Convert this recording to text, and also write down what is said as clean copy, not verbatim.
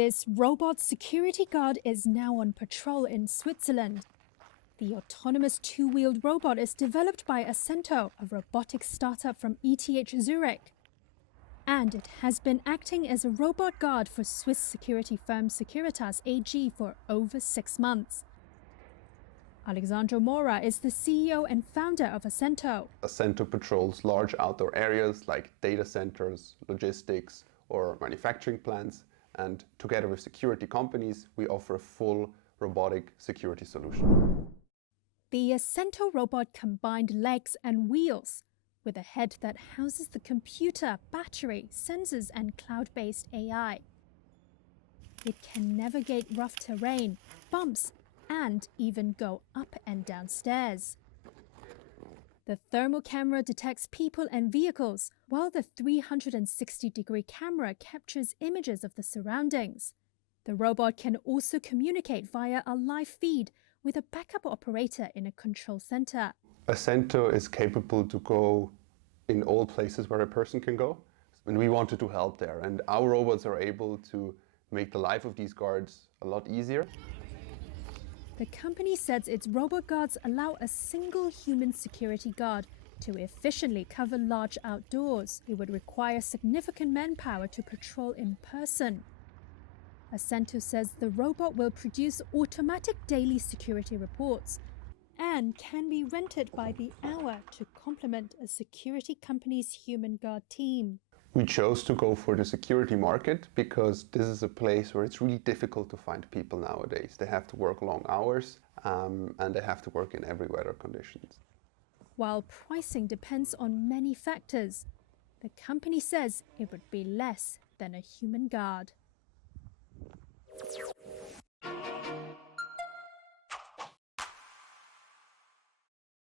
This robot security guard is now on patrol in Switzerland. The autonomous two-wheeled robot is developed by Acento, a robotic startup from ETH Zurich. And it has been acting as a robot guard for Swiss security firm Securitas AG for over 6 months. Alexandro Mora is the CEO and founder of Acento. Acento patrols large outdoor areas like data centers, logistics, or manufacturing plants. And together with security companies, we offer a full robotic security solution. The Acento robot combined legs and wheels, with a head that houses the computer, battery, sensors, and cloud-based AI. It can navigate rough terrain, bumps, and even go up and down stairs. The thermal camera detects people and vehicles, while the 360-degree camera captures images of the surroundings. The robot can also communicate via a live feed with a backup operator in a control center. Acento is capable to go in all places where a person can go, and we wanted to help there. And our robots are able to make the life of these guards a lot easier. The company says its robot guards allow a single human security guard to efficiently cover large outdoors. It would require significant manpower to patrol in person. Acento says the robot will produce automatic daily security reports and can be rented by the hour to complement a security company's human guard team. We chose to go for the security market because this is a place where it's really difficult to find people nowadays. They have to work long hours and they have to work in every weather conditions. While pricing depends on many factors, the company says it would be less than a human guard.